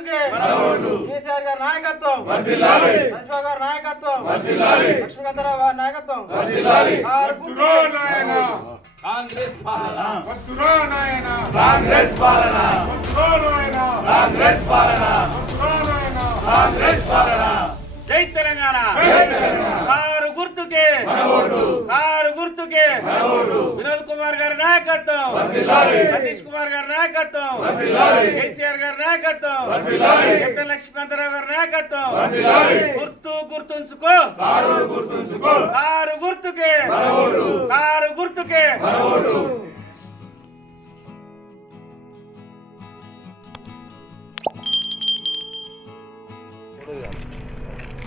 అందుకే కేసీఆర్ గారి నాయకత్వం శశిబాబు గారి నాయకత్వం లక్ష్మీకాంతరావు గారి నాయకత్వం కాంగ్రెస్ పాలన కాంగ్రెస్ పాలన కాంగ్రెస్ పాలన కాంగ్రెస్ పాలన జై తెలంగాణ కారు గుర్తుకే కారు ಗುರ್ತುಗೆ ವಿನೋದ್ ಕುಮಾರ್ ಗಾರ ನಾಯಕತ್ವ ಸತೀಶ್ ಕುಮಾರ್ ಗಾರ ನಾಯಕತ್ವ ಕೆ ಸಿ ಆರ್ ಗಾರ ನಾಯಕತ್ವ ಕೆಪ್ಟನ್ ಲಕ್ಷ್ಮೀಕಾಂತರಾವ್ ಗಾರ ನಾಯಕತ್ವ ಗುರ್ತು ಗುರ್ತು ಆರು ಗುರ್ತುಗೆ ಆರು ಗುರ್ತುಗೆ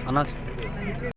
ಅನ್ನ